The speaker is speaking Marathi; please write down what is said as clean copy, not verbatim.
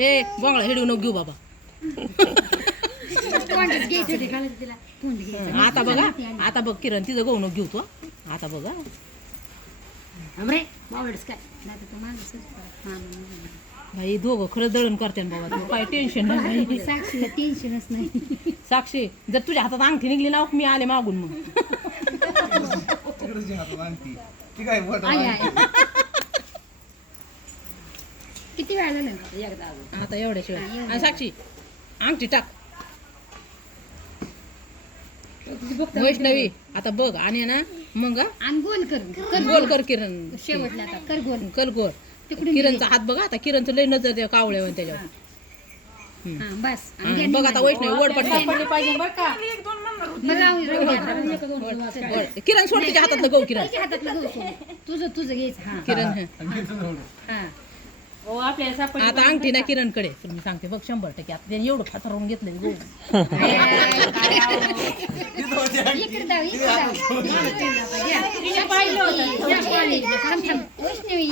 ए बोंगळा हेडू नको घेऊ बाबा. आता बघा आता बघ किरण तिचं गहू नको घेऊ तू आता बघा. भाई दोघं खरं दळण करते ना बाबा तू काय टेन्शन नाही. साक्षीला टेन्शनच नाही. साक्षी जर तुझ्या हातात अंगठी निघली ना मी आले मागून मग. किती वेळा नाही आता एवढ्याशिवाय आणि साक्षी अंगठी टाक. वैष्णवी आता बघ आणि ना मग आणि गोल कर गोल कर किरण शेवटला आता कर गोल कर गोल. किरणचा हात बघा आता किरणचं लय नजर द्या कावळ्या त्याच्यावर. बस बघ आता वैष्णवी वड पडली पाहिजे बरं का. किरण सोड तिच्या हातातलं गहू किरण तुझं घ्यायचं किरण. आता अंगठी ना किरणकडे मी सांगते बघ 100% आता त्याने एवढं फातरून घेतलंय गहू. वैष्णवी